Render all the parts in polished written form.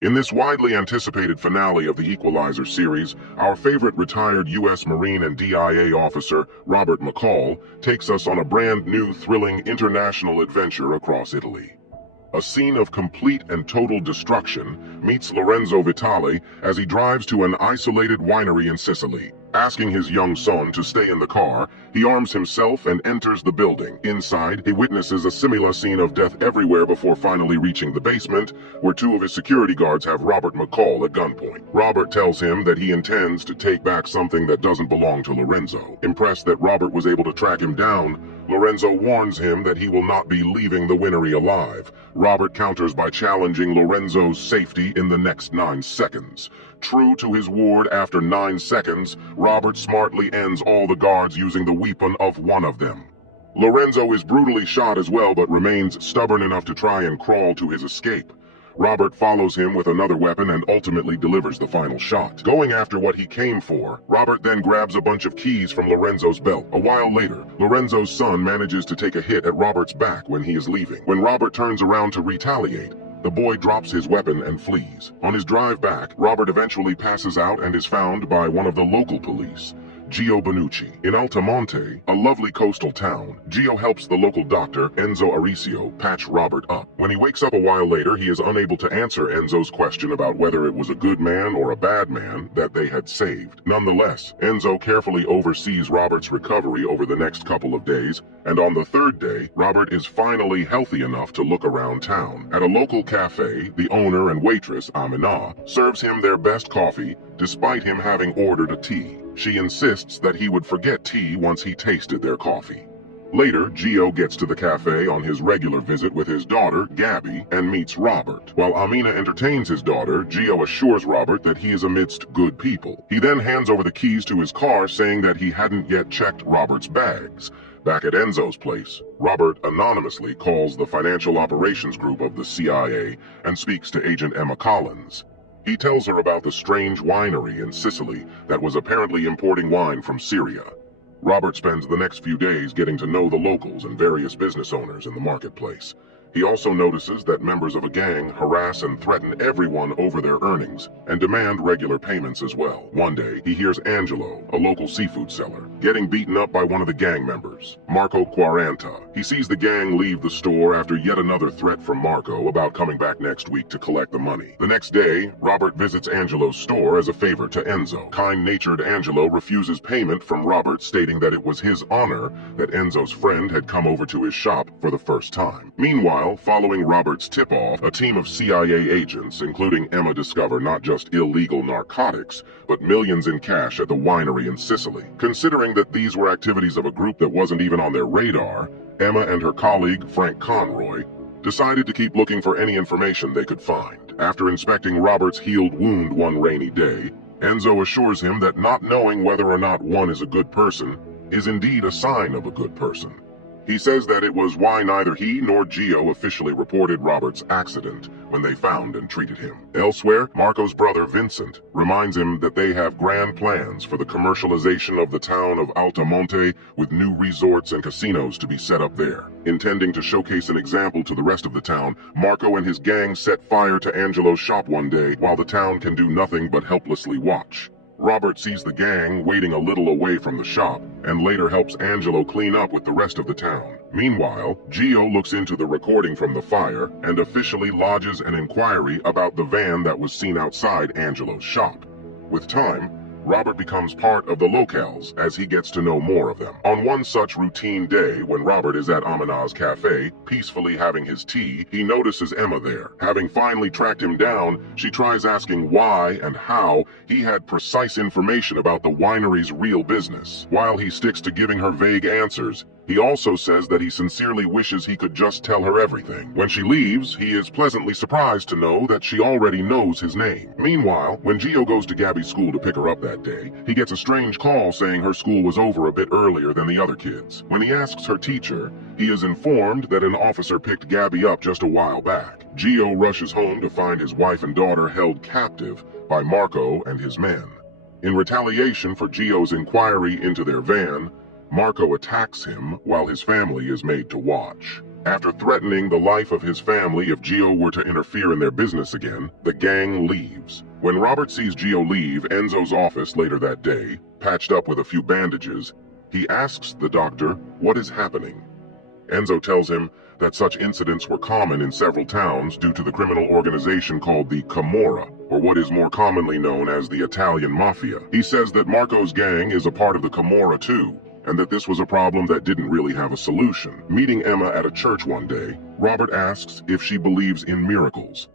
In this widely anticipated finale of the Equalizer series, our favorite retired U.S. Marine and DIA officer, Robert McCall, takes us on a brand new thrilling international adventure across Italy. A scene of complete and total destruction meets Lorenzo Vitale as he drives to an isolated winery in Sicily. Asking his young son to stay in the car, he arms himself and enters the building. Inside, he witnesses a similar scene of death everywhere before finally reaching the basement, where two of his security guards have Robert McCall at gunpoint. Robert tells him that he intends to take back something that doesn't belong to Lorenzo. Impressed that Robert was able to track him down, Lorenzo warns him that he will not be leaving the winery alive. Robert counters by challenging Lorenzo's safety in the next 9 seconds. True to his word, after 9 seconds, Robert smartly ends all the guards using the weapon of one of them. Lorenzo is brutally shot as well, but remains stubborn enough to try and crawl to his escape. Robert follows him with another weapon and ultimately delivers the final shot. Going after what he came for, Robert then grabs a bunch of keys from Lorenzo's belt. A while later, Lorenzo's son manages to take a hit at Robert's back when he is leaving. When Robert turns around to retaliate, the boy drops his weapon and flees. On his drive back, Robert eventually passes out and is found by one of the local police, Gio Bonucci. In Altamonte, a lovely coastal town, Gio helps the local doctor, Enzo Aricio, patch Robert up. When he wakes up a while later, he is unable to answer Enzo's question about whether it was a good man or a bad man that they had saved. Nonetheless, Enzo carefully oversees Robert's recovery over the next couple of days, and on the third day, Robert is finally healthy enough to look around town. At a local cafe, the owner and waitress, Amina, serves him their best coffee, despite him having ordered a tea. She insists that he would forget tea once he tasted their coffee. Later, Gio gets to the cafe on his regular visit with his daughter, Gabby, and meets Robert. While Amina entertains his daughter, Gio assures Robert that he is amidst good people. He then hands over the keys to his car, saying that he hadn't yet checked Robert's bags. Back at Enzo's place, Robert anonymously calls the financial operations group of the CIA and speaks to Agent Emma Collins. He tells her about the strange winery in Sicily that was apparently importing wine from Syria. Robert spends the next few days getting to know the locals and various business owners in the marketplace. He also notices that members of a gang harass and threaten everyone over their earnings and demand regular payments as well. One day, he hears Angelo, a local seafood seller, getting beaten up by one of the gang members, Marco Quaranta. He sees the gang leave the store after yet another threat from Marco about coming back next week to collect the money. The next day, Robert visits Angelo's store as a favor to Enzo. Kind-natured Angelo refuses payment from Robert, stating that it was his honor that Enzo's friend had come over to his shop for the first time. Meanwhile, following Robert's tip-off, a team of CIA agents, including Emma, discover not just illegal narcotics, but millions in cash at the winery in Sicily. Considering that these were activities of a group that wasn't even on their radar, Emma and her colleague, Frank Conroy, decided to keep looking for any information they could find. After inspecting Robert's healed wound one rainy day, Enzo assures him that not knowing whether or not one is a good person is indeed a sign of a good person. He says that it was why neither he nor Gio officially reported Robert's accident when they found and treated him. Elsewhere, Marco's brother Vincent reminds him that they have grand plans for the commercialization of the town of Altamonte, with new resorts and casinos to be set up there. Intending to showcase an example to the rest of the town, Marco and his gang set fire to Angelo's shop one day while the town can do nothing but helplessly watch. Robert sees the gang waiting a little away from the shop, and later helps Angelo clean up with the rest of the town. Meanwhile, Gio looks into the recording from the fire and officially lodges an inquiry about the van that was seen outside Angelo's shop. With time, Robert becomes part of the locals as he gets to know more of them. On one such routine day, when Robert is at Amina's cafe, peacefully having his tea, he notices Emma there. Having finally tracked him down, she tries asking why and how he had precise information about the winery's real business. While he sticks to giving her vague answers, he also says that he sincerely wishes he could just tell her everything. When she leaves, he is pleasantly surprised to know that she already knows his name. Meanwhile, when Gio goes to Gabby's school to pick her up that day, he gets a strange call saying her school was over a bit earlier than the other kids. When he asks her teacher, he is informed that an officer picked Gabby up just a while back. Gio rushes home to find his wife and daughter held captive by Marco and his men. In retaliation for Gio's inquiry into their van, Marco attacks him while his family is made to watch. After threatening the life of his family if Gio were to interfere in their business again, the gang leaves. When Robert sees Gio leave Enzo's office later that day, patched up with a few bandages, he asks the doctor what is happening. Enzo tells him that such incidents were common in several towns due to the criminal organization called the Camorra, or what is more commonly known as the Italian Mafia. He says that Marco's gang is a part of the Camorra too, and that this was a problem that didn't really have a solution. Meeting Emma at a church one day, Robert asks if she believes in miracles,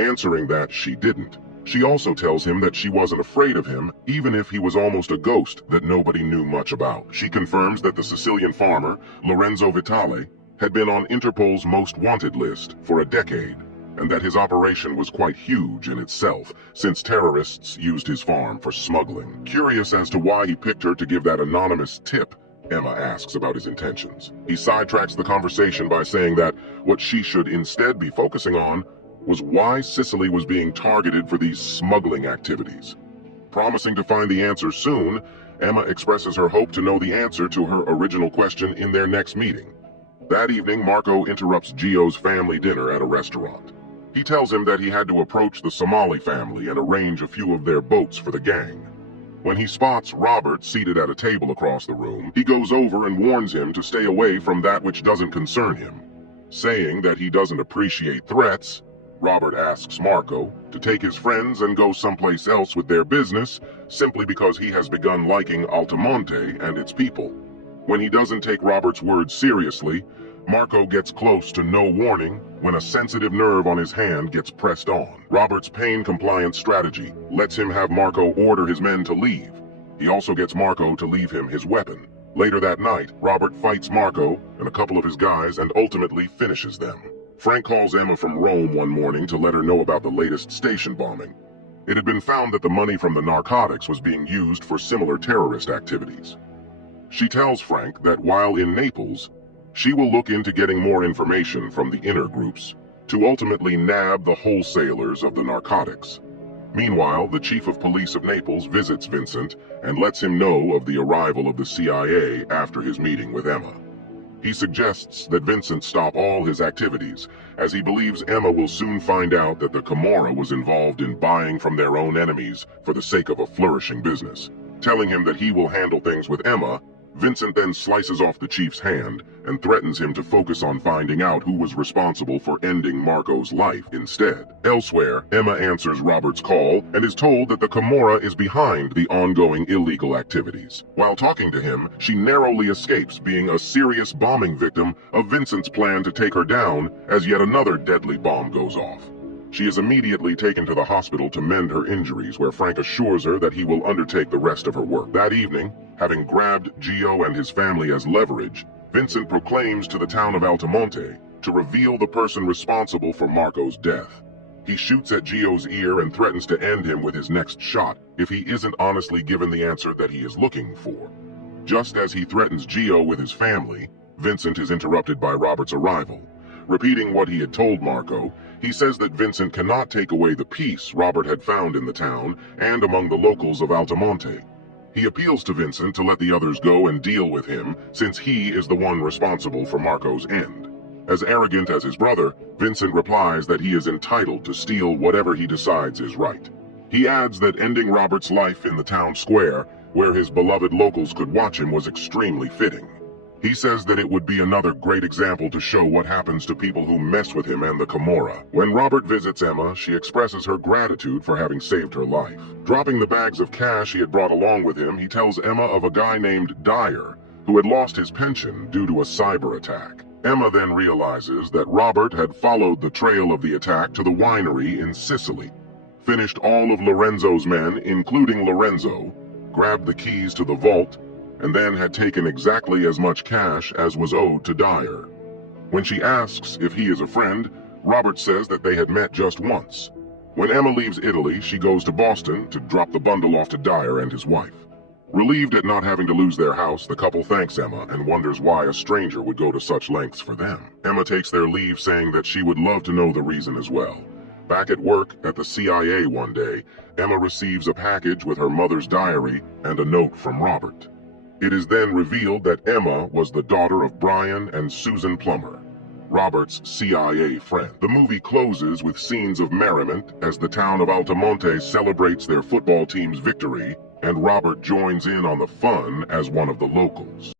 answering that she didn't. She also tells him that she wasn't afraid of him, even if he was almost a ghost that nobody knew much about. She confirms that the Sicilian farmer, Lorenzo Vitale, had been on Interpol's most wanted list for a decade, and that his operation was quite huge in itself, since terrorists used his farm for smuggling. Curious as to why he picked her to give that anonymous tip, Emma asks about his intentions. He sidetracks the conversation by saying that what she should instead be focusing on was why Sicily was being targeted for these smuggling activities. Promising to find the answer soon, Emma expresses her hope to know the answer to her original question in their next meeting. That evening, Marco interrupts Gio's family dinner at a restaurant. He tells him that he had to approach the Somali family and arrange a few of their boats for the gang. When he spots Robert seated at a table across the room, he goes over and warns him to stay away from that which doesn't concern him. Saying that he doesn't appreciate threats, Robert asks Marco to take his friends and go someplace else with their business simply because he has begun liking Altamonte and its people. When he doesn't take Robert's words seriously, Marco gets close to no warning when a sensitive nerve on his hand gets pressed on. Robert's pain-compliance strategy lets him have Marco order his men to leave. He also gets Marco to leave him his weapon. Later that night, Robert fights Marco and a couple of his guys and ultimately finishes them. Frank calls Emma from Rome one morning to let her know about the latest station bombing. It had been found that the money from the narcotics was being used for similar terrorist activities. She tells Frank that while in Naples, she will look into getting more information from the inner groups to ultimately nab the wholesalers of the narcotics. Meanwhile, the chief of police of Naples visits Vincent and lets him know of the arrival of the CIA after his meeting with Emma. He suggests that Vincent stop all his activities, as he believes Emma will soon find out that the Camorra was involved in buying from their own enemies for the sake of a flourishing business. Telling him that he will handle things with Emma, Vincent then slices off the chief's hand and threatens him to focus on finding out who was responsible for ending Marco's life instead. Elsewhere, Emma answers Robert's call and is told that the Camorra is behind the ongoing illegal activities. While talking to him, she narrowly escapes being a serious bombing victim of Vincent's plan to take her down as yet another deadly bomb goes off. She is immediately taken to the hospital to mend her injuries, where Frank assures her that he will undertake the rest of her work. That evening, having grabbed Gio and his family as leverage, Vincent proclaims to the town of Altamonte to reveal the person responsible for Marco's death. He shoots at Gio's ear and threatens to end him with his next shot if he isn't honestly given the answer that he is looking for. Just as he threatens Gio with his family, Vincent is interrupted by Robert's arrival. Repeating what he had told Marco, he says that Vincent cannot take away the peace Robert had found in the town and among the locals of Altamonte. He appeals to Vincent to let the others go and deal with him, since he is the one responsible for Marco's end. As arrogant as his brother, Vincent replies that he is entitled to steal whatever he decides is right. He adds that ending Robert's life in the town square, where his beloved locals could watch him, was extremely fitting. He says that it would be another great example to show what happens to people who mess with him and the Camorra. When Robert visits Emma, she expresses her gratitude for having saved her life. Dropping the bags of cash he had brought along with him, he tells Emma of a guy named Dealier, who had lost his pension due to a cyber attack. Emma then realizes that Robert had followed the trail of the attack to the winery in Sicily, finished all of Lorenzo's men, including Lorenzo, grabbed the keys to the vault, and then had taken exactly as much cash as was owed to Dealier. When she asks if he is a friend, Robert says that they had met just once. When Emma leaves Italy, she goes to Boston to drop the bundle off to Dealier and his wife. Relieved at not having to lose their house, the couple thanks Emma and wonders why a stranger would go to such lengths for them. Emma takes their leave, saying that she would love to know the reason as well. Back at work at the CIA one day, Emma receives a package with her mother's diary and a note from Robert. It is then revealed that Emma was the daughter of Brian and Susan Plummer. Robert's CIA friend. The movie closes with scenes of merriment as the town of Altamonte celebrates their football team's victory, and Robert joins in on the fun as one of the locals.